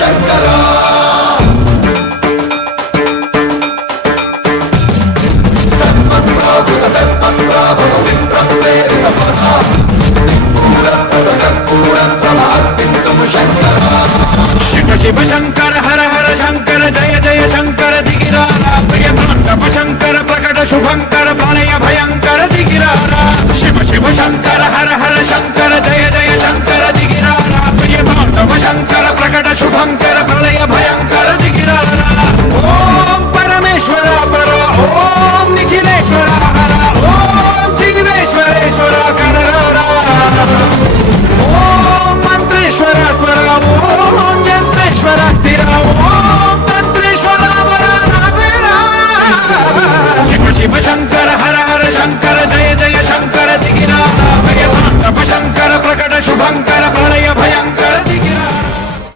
శంకర శివ శివ శంకర హర హర శంకర జయ జయ శంకర దిగిరారా ప్రియ తాండవ శంకర ప్రకట శుభంకర ప్రళయ భయంకర దిగిరారా శివ శివ శంకర హర హర శంకర జయ జయ శంకర దిగిరారా ప్రియ తాండవ శంకర ప్రకట శుభంకర ప్రళయ భయంకర దిగిరారా ఓం పరమేశ్వర పర ఓం నిఖిలేశ్వర హర ఓం జీవేశ్వరేశ్వర కరరా ఓం మంత్రేశ్వర స్వర ఓం యంత్రేశ్వర స్థిర ఓం తంత్రేశ్వర శివ శివ శంకర హర హర శంకర జయ జయ శంకర దిగిరారా భయ తాండవ శంకర ప్రకట శుభంకర